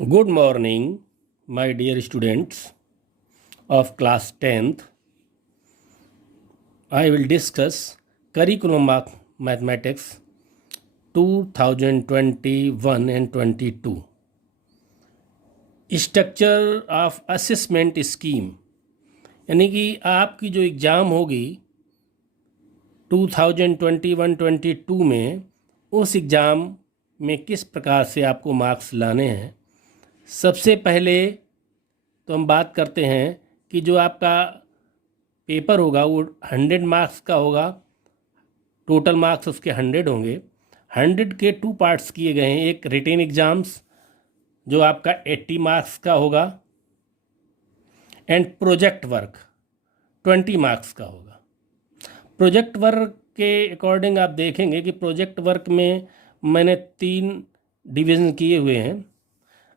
Good morning, my dear students of class 10th. I will discuss Curriculum of Mathematics 2021 and 22. Structure of Assessment Scheme, यानी कि आपकी जो exam होगी 2021-22 में, उस एग्ज़ाम में किस प्रकार से आपको मार्क्स लाने हैं। सबसे पहले तो हम बात करते हैं कि जो आपका पेपर होगा वो 100 मार्क्स का होगा। टोटल मार्क्स उसके 100 होंगे। 100 के 2 पार्ट्स किए गए हैं। एक रिटेन एग्ज़ाम्स जो आपका 80 मार्क्स का होगा एंड प्रोजेक्ट वर्क 20 मार्क्स का होगा। प्रोजेक्ट वर्क के अकॉर्डिंग आप देखेंगे कि प्रोजेक्ट वर्क में मैंने 3 डिवीज़न किए हुए हैं।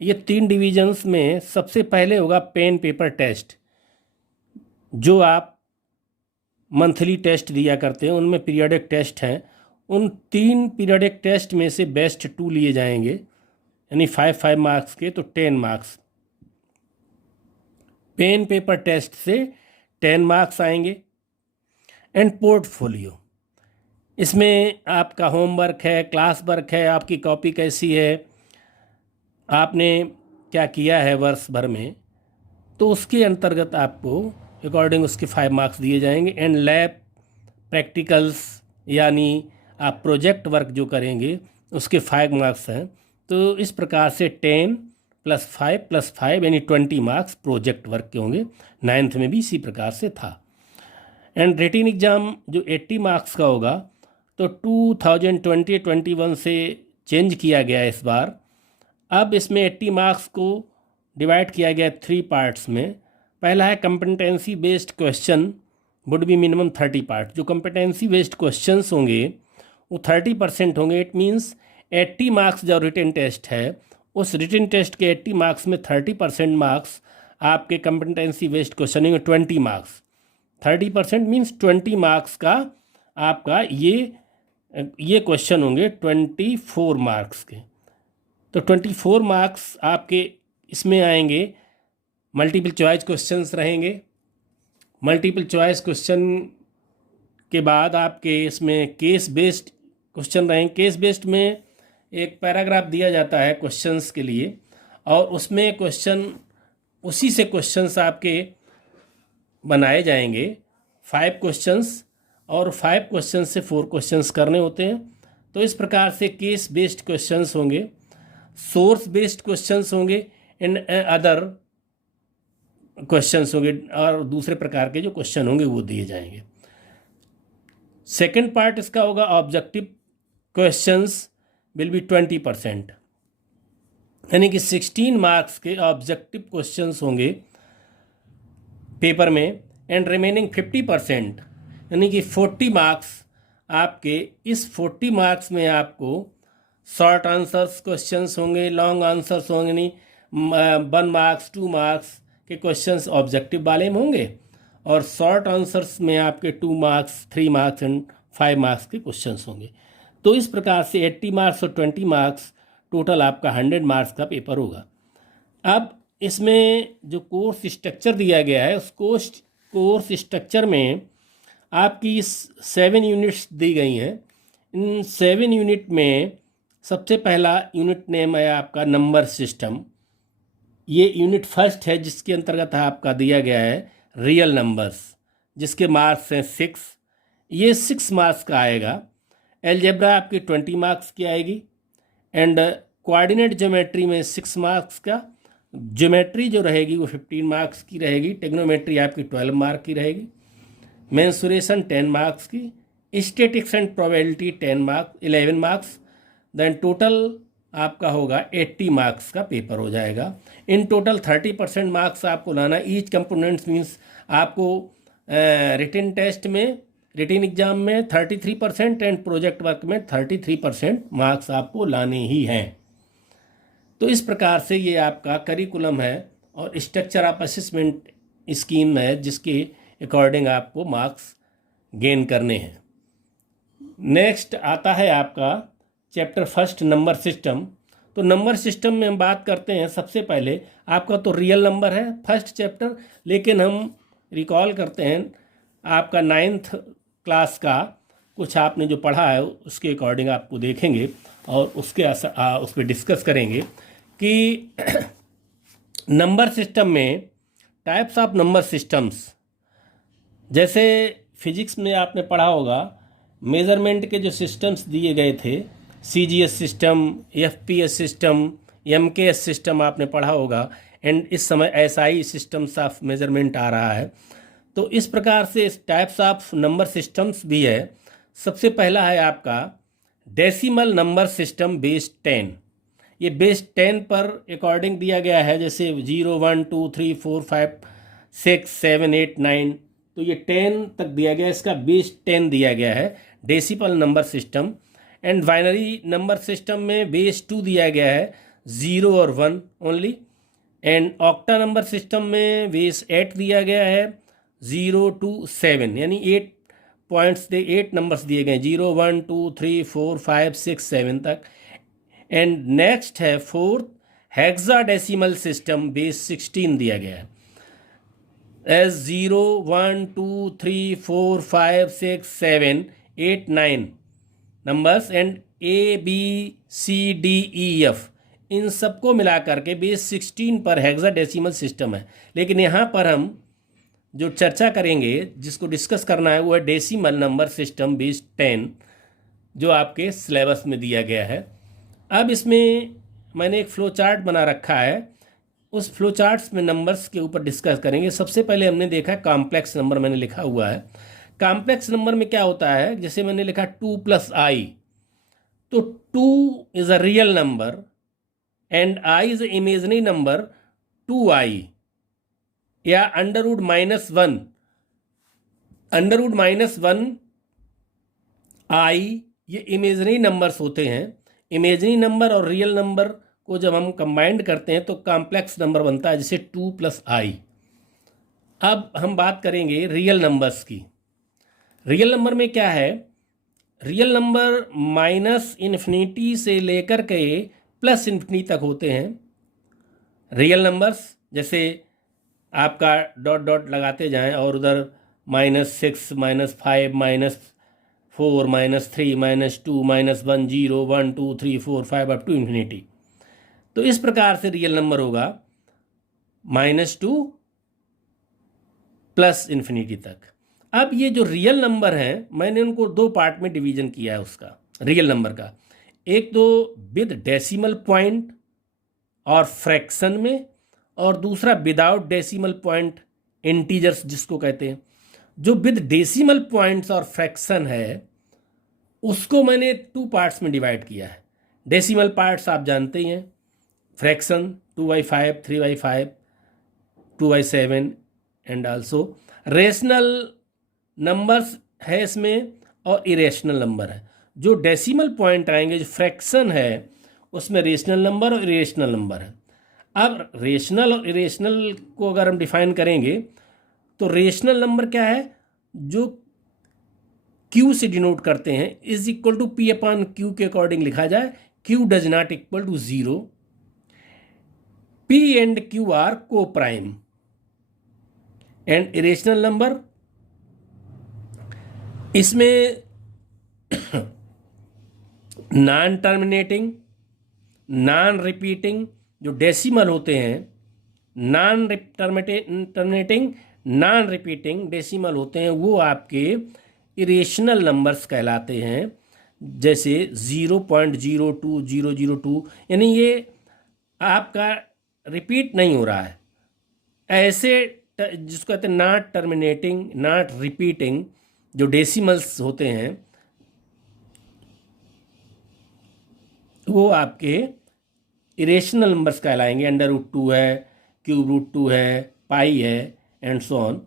ये 3 डिवीजन्स में सबसे पहले होगा पेन पेपर टेस्ट, जो आप मंथली टेस्ट दिया करते हैं, उनमें पीरियोडिक टेस्ट हैं। उन 3 पीरियोडिक टेस्ट में से बेस्ट 2 लिए जाएंगे, यानी 5 मार्क्स के, तो 10 मार्क्स। पेन पेपर टेस्ट से 10 मार्क्स आएंगे। एंड पोर्टफोलियो, इसमें आपका होमवर्क है, क्लास वर्क है, आपकी कॉपी कैसी है, आपने क्या किया है वर्ष भर में, तो उसके अंतर्गत आपको अकॉर्डिंग उसके 5 मार्क्स दिए जाएंगे। एंड लैब प्रैक्टिकल्स, यानी आप प्रोजेक्ट वर्क जो करेंगे उसके 5 मार्क्स हैं। तो इस प्रकार से 10 + 5 + 5 यानी 20 मार्क्स प्रोजेक्ट वर्क के होंगे। 9th में भी इसी प्रकार से था। एंड रिटेन एग्ज़ाम जो 80 मार्क्स का होगा, तो 2020-21 से चेंज किया गया इस बार। अब इसमें 80 मार्क्स को डिवाइड किया गया 3 पार्ट्स में। पहला है competency based question, would be minimum 30 part. जो कॉम्पिटेंसी बेस्ड क्वेश्चंस होंगे वो 30% होंगे। इट मीन्स 80 मार्क्स जो रिटन टेस्ट है, उस रिटन टेस्ट के 80 मार्क्स में 30% मार्क्स आपके कॉम्पिटेंसी बेस्ड क्वेश्चन होंगे। 20 मार्क्स, 30% मीन्स 20 मार्क्स का आपका ये क्वेश्चन होंगे 24 मार्क्स के। तो 24 मार्क्स आपके इसमें आएंगे। मल्टीपल चॉइस क्वेश्चंस रहेंगे। मल्टीपल चॉइस क्वेश्चन के बाद आपके इसमें केस बेस्ड क्वेश्चन रहेंगे। केस बेस्ड में एक पैराग्राफ दिया जाता है क्वेश्चंस के लिए, और उसमें उसी से क्वेश्चंस आपके बनाए जाएंगे। 5 क्वेश्चंस, और 5 क्वेश्चंस से 4 क्वेश्चंस करने होते हैं। तो इस प्रकार से केस बेस्ड क्वेश्चंस होंगे, सोर्स बेस्ड क्वेश्चंस होंगे, एंड अदर क्वेश्चंस होंगे, और दूसरे प्रकार के जो क्वेश्चन होंगे वो दिए जाएंगे। सेकंड पार्ट इसका होगा ऑब्जेक्टिव क्वेश्चंस विल बी 20%, यानी कि 16 मार्क्स के ऑब्जेक्टिव क्वेश्चंस होंगे पेपर में। एंड रिमेनिंग 50%, यानी कि 40 मार्क्स आपके, इस 40 मार्क्स में आपको शॉर्ट आंसर्स क्वेश्चंस होंगे, लॉन्ग आंसर्स होंगे, नहीं 1 मार्क्स 2 मार्क्स के क्वेश्चंस ऑब्जेक्टिव वाले में होंगे, और शॉर्ट आंसर्स में आपके 2 मार्क्स 3 मार्क्स एंड 5 मार्क्स के क्वेश्चंस होंगे। तो इस प्रकार से 80 मार्क्स और 20 मार्क्स टोटल आपका 100 मार्क्स का पेपर होगा। अब इसमें जो कोर्स स्ट्रक्चर दिया गया है, उस कोर्स स्ट्रक्चर में आपकी 7 यूनिट्स दी गई हैं। इन 7 यूनिट में सबसे पहला यूनिट नेम है आपका नंबर सिस्टम। ये यूनिट फर्स्ट है, जिसके अंतर्गत आपका दिया गया है रियल नंबर्स, जिसके मार्क्स हैं 6। ये 6 मार्क्स का आएगा। एलजेब्रा आपकी 20 मार्क्स की आएगी। एंड कोऑर्डिनेट ज्योमेट्री में 6 मार्क्स का। ज्योमेट्री जो रहेगी वो 15 मार्क्स की रहेगी। टेक्नोमेट्री आपकी 12 मार्क की रहेगी। मेंसुरेशन 10 मार्क्स की। Statistics and probability 11 marks. Then total आपका होगा 80 मार्क्स का पेपर हो जाएगा। इन टोटल 30% मार्क्स आपको लाना। ईच कंपोनेंट्स मीन्स आपको रिटन टेस्ट में, रिटन एग्जाम में 33% एंड प्रोजेक्ट वर्क में 33% मार्क्स आपको लाने ही हैं। तो इस प्रकार से ये आपका करिकुलम है और स्ट्रक्चर ऑफ असेसमेंट स्कीम है, जिसके अकॉर्डिंग आपको मार्क्स गेन करने हैं। नेक्स्ट आता है आपका चैप्टर फर्स्ट नंबर सिस्टम। तो नंबर सिस्टम में हम बात करते हैं। सबसे पहले आपका तो रियल नंबर है फर्स्ट चैप्टर, लेकिन हम रिकॉल करते हैं आपका 9th क्लास का कुछ आपने जो पढ़ा है उसके अकॉर्डिंग आपको देखेंगे और उस पर डिस्कस करेंगे कि नंबर सिस्टम में टाइप्स ऑफ नंबर सिस्टम्स, जैसे फिजिक्स में आपने पढ़ा होगा मेज़रमेंट के जो सिस्टम्स दिए गए थे, CGS system, FPS system, MKS system आपने पढ़ा होगा, एंड इस समय एसआई सिस्टम्स ऑफ मेज़रमेंट आ रहा है। तो इस प्रकार से टाइप्स ऑफ नंबर सिस्टम्स भी है। सबसे पहला है आपका डेसिमल नंबर सिस्टम बेस 10। ये बेस 10 पर अकॉर्डिंग दिया गया है, जैसे 0 1 2 3 4 5 6 7 8 9, तो ये 10 तक दिया गया, इसका बेस 10 दिया गया है decimal number system. And binary number system में बेस 2 दिया गया है, 0 और 1 only. And octa number system में बेस 8 दिया गया है, 0 to 7, यानी 8 पॉइंट्स 8 नंबर्स दिए गए, 0 1 2 3 4 5 6 7 तक। एंड नेक्स्ट है फोर्थ हेक्साडेसिमल सिस्टम, बेस 16 दिया गया है as 0 1 2 3 4 5 6 7 8 9 numbers, and A B C D E F, इन सबको मिला करके बेस 16 पर हेक्साडेसिमल सिस्टम है। लेकिन यहाँ पर हम जो चर्चा करेंगे, जिसको डिस्कस करना है, वो है डेसिमल नंबर सिस्टम बेस 10, जो आपके सिलेबस में दिया गया है। अब इसमें मैंने एक फ्लो चार्ट बना रखा है, उस फ्लो चार्ट्स में नंबर्स के ऊपर डिस्कस करेंगे। सबसे पहले हमने देखा कॉम्प्लेक्स नंबर, मैंने लिखा हुआ है। कॉम्प्लेक्स नंबर में क्या होता है, जैसे मैंने लिखा 2 + i, तो 2 is a real number and i is a imaginary number 2i, या √-1, √-1i, ये इमेजनरी नंबर्स होते हैं। इमेजनरी नंबर और रियल नंबर को जब हम कंबाइंड करते हैं तो कॉम्प्लेक्स नंबर बनता है, जैसे 2 + i। अब हम बात करेंगे रियल नंबर्स की। रियल नंबर में क्या है, रियल नंबर -∞ से लेकर के +∞ तक होते हैं। रियल नंबर्स जैसे आपका डॉट डॉट लगाते जाएं और उधर -6 -5 -4 -3 -2 -1 0 1 2 3 4 5 अप टू इन्फिनिटी। तो इस प्रकार से रियल नंबर होगा -2 +∞ तक। अब ये जो रियल नंबर हैं, मैंने उनको 2 पार्ट में डिवीजन किया है उसका रियल नंबर का। एक तो विद डेसिमल पॉइंट और फ्रैक्शन में, और दूसरा विदाउट डेसिमल पॉइंट, इंटीजर्स जिसको कहते हैं। जो विद डेसिमल पॉइंट्स और फ्रैक्शन है उसको मैंने 2 पार्ट्स में डिवाइड किया है। डेसिमल पार्ट्स आप जानते ही हैं, fraction 2/5 3/5 2/7, and also rational numbers है इसमें और इरेशनल नंबर है। जो डेसिमल पॉइंट आएंगे, जो फ्रैक्शन है, उसमें रेशनल नंबर और इरेशनल नंबर है। अब रेशनल और इरेशनल को अगर हम डिफाइन करेंगे तो रेशनल नंबर क्या है, जो Q से डिनोट करते हैं, = P/Q के अकॉर्डिंग लिखा जाए। Q does not equal to 0, P and Q are coprime. And irrational number, इसमें नॉन टर्मिनेटिंग, नॉन रिपीटिंग जो डेसिमल होते हैं, non terminating non repeating decimal होते हैं, वो आपके इरेशनल नंबर्स कहलाते हैं। जैसे 0.02002, यानी ये आपका रिपीट नहीं हो रहा है। ऐसे जिसको कहते हैं नॉट टर्मिनेटिंग नॉट रिपीटिंग जो डेसिमल्स होते हैं, वो आपके इरेशनल नंबर्स कहलाएंगे। √2 है, √2 है, पाई है, and so on.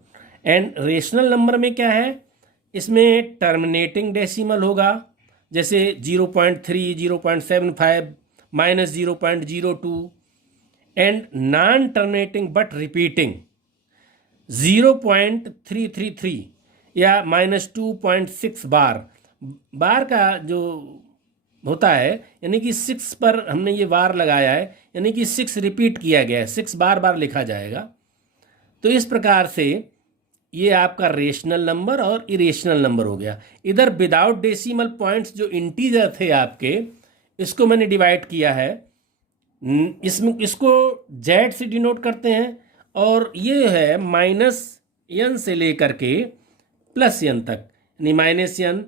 And rational number में क्या है, इसमें टर्मिनेटिंग डेसिमल होगा, जैसे 0.3 0.75 -0.02, and non terminating but repeating 0.333 या -2.6 बार। बार का जो होता है, यानी कि 6 पर हमने ये बार लगाया है, यानी कि 6 रिपीट किया गया है, 6 बार बार लिखा जाएगा। तो इस प्रकार से ये आपका रेशनल नंबर और इरेशनल नंबर हो गया। इधर विदाउट डेसिमल पॉइंट्स जो इंटीजर थे आपके, इसको मैंने डिवाइड किया है, इसमें इसको जेड से डिनोट करते हैं, और ये है -n से लेकर के +n तक, यानी -n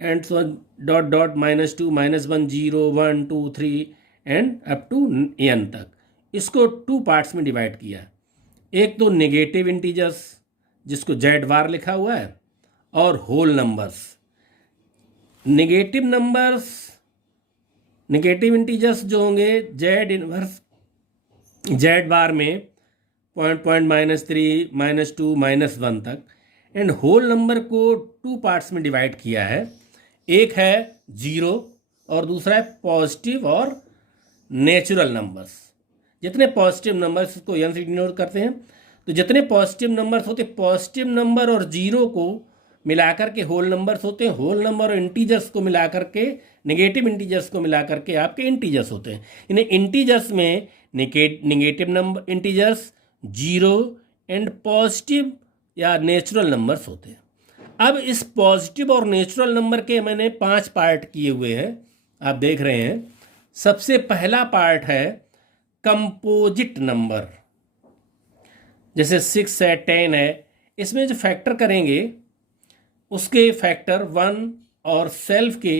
and so dot dot -2 -1 0 1 2 3 and up to n तक। इसको 2 पार्ट्स में डिवाइड किया है। एक तो नेगेटिव इंटीजर्स जिसको जेड बार लिखा हुआ है, और होल नंबर्स। नेगेटिव इंटीजर्स जो होंगे जेड इनवर्स जेड बार में -3 -2 -1 तक, एंड होल नंबर को 2 पार्ट्स में डिवाइड किया है। एक है 0 और दूसरा है पॉजिटिव और नेचुरल नंबर्स। जितने पॉजिटिव नंबर्स को n से डिनोट करते हैं, तो जितने पॉजिटिव नंबर्स होते हैं, पॉजिटिव नंबर और 0 को मिलाकर के होल नंबर्स होते हैं, होल नंबर और इंटीजर्स को मिलाकर के नेगेटिव इंटीजर्स को मिलाकर के आपके इंटीजर्स होते हैं। इन्हें इंटीजर्स में negative number integers, 0 and positive या नेचुरल नंबर्स होते हैं। अब इस पॉजिटिव और नेचुरल नंबर के मैंने 5 पार्ट किए हुए हैं, आप देख रहे हैं। सबसे पहला पार्ट है कंपोजिट नंबर, जैसे 6 है, 10 है। इसमें जो फैक्टर करेंगे उसके फैक्टर 1 और सेल्फ के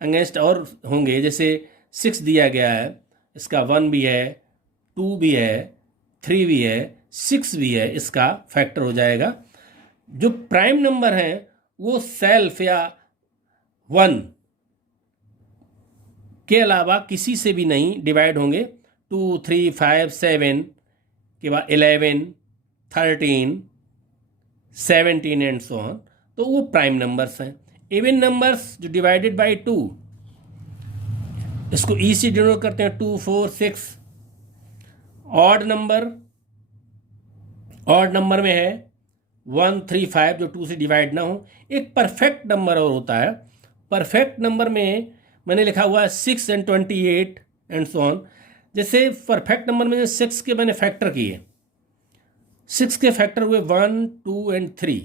अगेंस्ट और होंगे। जैसे 6 दिया गया है, इसका 1 भी है, 2 भी है, 3 भी है, 6 भी है, इसका फैक्टर हो जाएगा। जो प्राइम नंबर हैं वो सेल्फ या 1 के अलावा किसी से भी नहीं डिवाइड होंगे। 2 3 5 7 के बाद 11 13 17 एंड सो ऑन, तो वो प्राइम नंबर्स हैं। इवन नंबर्स जो डिवाइडेड बाय 2, इसको ई से डिनोट करते हैं, 2 4 6। ऑड नंबर में है 1 3 5, जो 2 से डिवाइड ना हो। एक परफेक्ट नंबर और होता है। परफेक्ट नंबर में मैंने लिखा हुआ है 6 एंड 28 एंड सो ऑन। जैसे परफेक्ट नंबर में 6 के मैंने फैक्टर किए, 6 के फैक्टर हुए 1 2 एंड 3,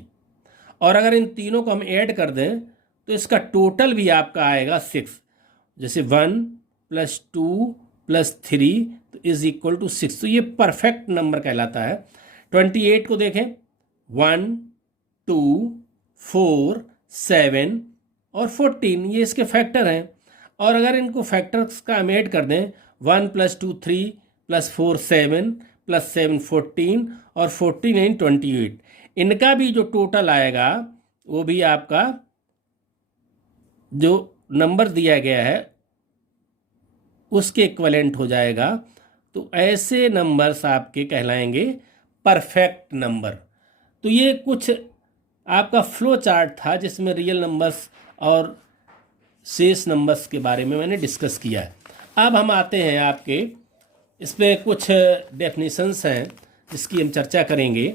और अगर इन तीनों को हम ऐड कर दें तो इसका टोटल भी आपका आएगा 6। जैसे 1 + 2 + 3 तो इज इक्वल टू 6। तो ये परफेक्ट नंबर कहलाता है। 28 को देखें, 1 2 4 7 और 14, ये इसके फैक्टर हैं। और अगर इनको फैक्टर्स का हम ऐड कर दें, 1 + 2 3 + 4 7 + 7 14 और 14 28, इनका भी जो टोटल आएगा वो भी आपका जो नंबर दिया गया है उसके इक्विवेलेंट हो जाएगा। तो ऐसे नंबर्स आपके कहलाएंगे परफेक्ट नंबर। तो ये कुछ आपका फ्लो चार्ट था जिसमें रियल नंबर्स और शेष नंबर्स के बारे में मैंने डिस्कस किया है। अब हम आते हैं आपके इसमें कुछ डेफिनेशंस हैं जिसकी हम चर्चा करेंगे।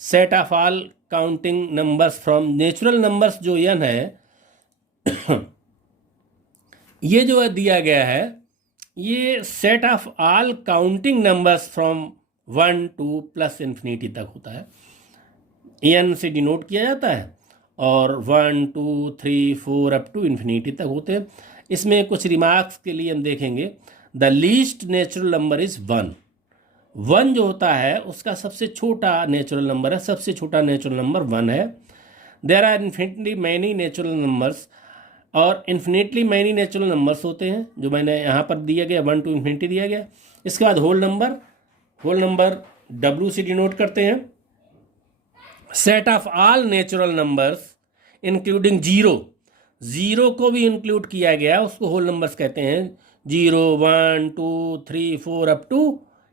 Set of all counting numbers from natural numbers जो n है ये जो दिया गया है, ये set of all counting numbers from 1 to +∞ तक होता है। n से डिनोट किया जाता है, और 1 2 3 4 अप टू इन्फिनिटी तक होते हैं। इसमें कुछ रिमार्क्स के लिए हम देखेंगे। The least natural number is 1। 1 जो होता है उसका सबसे छोटा नेचुरल नंबर है, सबसे छोटा नेचुरल नंबर 1 है। There are infinitely many natural numbers, और इन्फिनिटली मैनी नेचुरल नंबर्स होते हैं जो मैंने यहाँ पर दिया गया, 1 to ∞ दिया गया। इसके बाद होल नंबर W से डिनोट करते हैं। Set of all natural numbers including 0 को भी इंक्लूड किया गया, उसको होल नंबर्स कहते हैं। 0 1 2 3 4 up to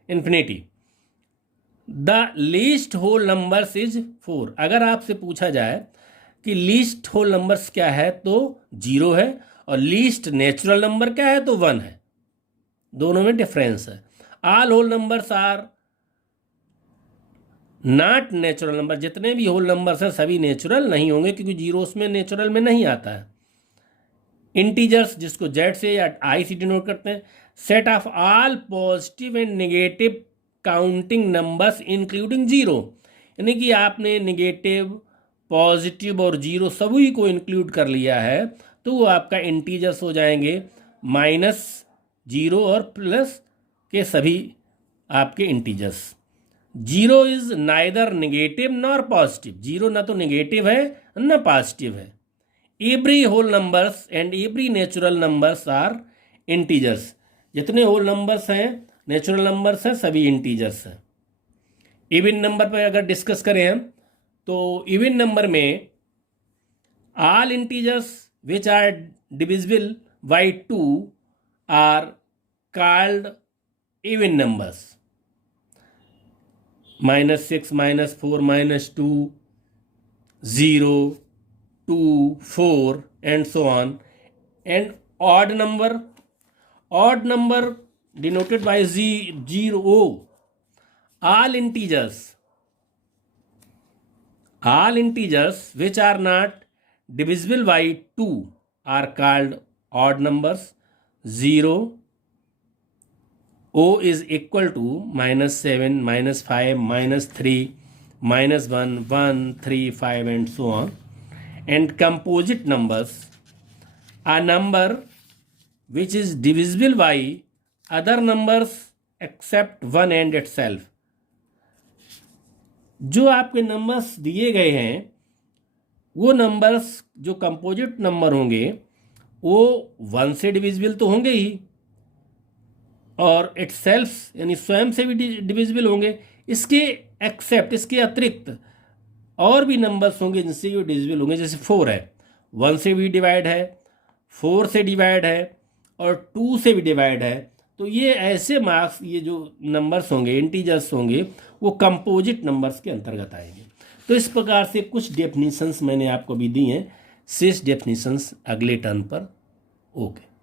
infinity. The least whole numbers is 4। अगर आपसे पूछा जाए कि लीस्ट होल नंबर्स क्या है तो 0 है, और लीस्ट नेचुरल नंबर क्या है तो 1 है। दोनों में डिफरेंस है। All whole numbers are not natural number. जितने भी होल नंबर्स हैं सभी नेचुरल नहीं होंगे, क्योंकि 0 उसमें नेचुरल में नहीं आता है। इंटीजर्स जिसको जेड से या आई से डिनोट करते हैं, set of all positive and negative counting numbers including zero, यानी कि आपने नेगेटिव, पॉजिटिव और जीरो सभी को इंक्लूड कर लिया है, तो वो आपका इंटीजर्स हो जाएंगे। माइनस, जीरो और प्लस के सभी आपके integers. Zero is neither negative nor positive, zero ना तो नेगेटिव है ना पॉजिटिव है। Every whole numbers and every natural numbers are integers, जितने होल नंबर्स हैं, नेचुरल नंबर्स हैं, सभी इंटीजर्स हैं। इवन नंबर पर अगर डिस्कस करें हम, तो इवन नंबर में all integers which are divisible by 2 are called even numbers. -6, -4, -2, 0, 2, 4 and so on. And odd number denoted by 0, all integers which are not divisible by 2 are called odd numbers. 0, O is equal to -7, -5, -3, -1, 1, 3, 5 and so on. And composite numbers, a number which is divisible by other numbers except one and itself. जो आपके numbers दिए गए हैं, वो numbers जो composite number होंगे वो 1 से डिविजिबल तो होंगे ही, और इटसेल्फ यानी स्वयं से भी डिविजिबल होंगे। इसके एक्सेप्ट, इसके अतिरिक्त और भी नंबर्स होंगे जिनसे ये डिविजिबल होंगे। जैसे 4 है, 1 से भी डिवाइड है, 4 से डिवाइड है और 2 से भी डिवाइड है। तो ये ऐसे मार्क्स, ये जो नंबर्स होंगे, इंटीजर्स होंगे, वो कंपोजिट नंबर्स के अंतर्गत आएंगे। तो इस प्रकार से कुछ डेफिनीशंस मैंने आपको भी दी हैं, शेष डेफिनीशंस अगले टर्न पर। ओके।